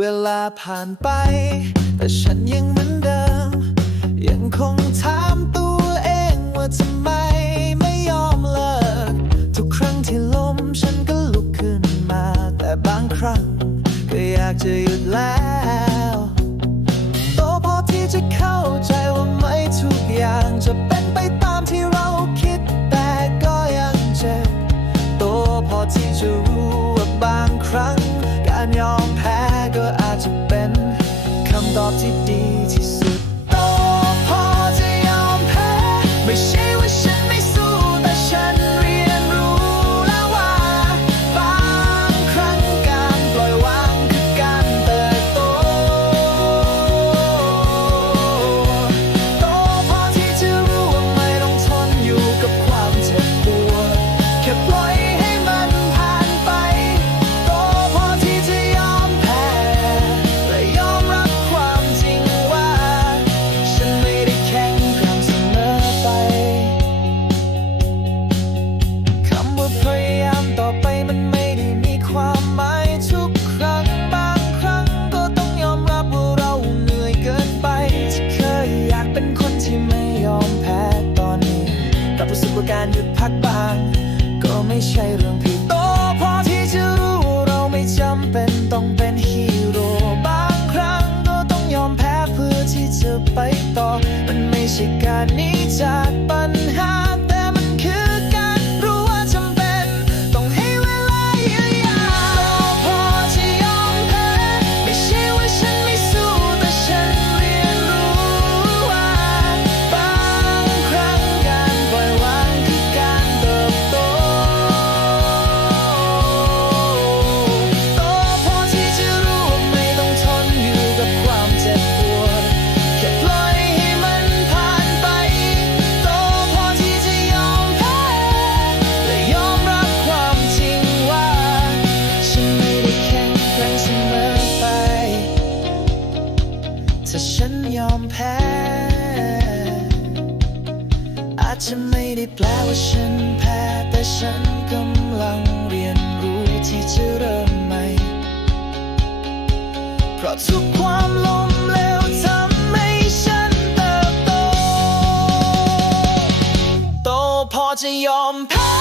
เวลาผ่านไป แต่ฉันยังเหมือนเดิม ยังคงถามตัวเองว่าทำไมไม่ยอมเลิก ทุกครั้งที่ล้มฉันก็ลุกขึ้นมา แต่บางครั้งก็อยากจะหยุดแล้วโตพอที่จะเข้าใจว่าไม่ทุกอย่างจะเป็นไปตามที่เราคิด แต่ก็ยังเจ็บโตพอที่จะรู้ว่าบางครั้ง city. มันไม่ใช่การหนีจากปัญ แพ้ อาจจะไม่ได้แปลว่าฉันแพ้ แต่ฉันกำลังเรียนรู้ที่จะเริ่มใหม่ เพราะทุกความล้มเหลวทำให้ฉันเติบโต โตพอจะยอมแพ้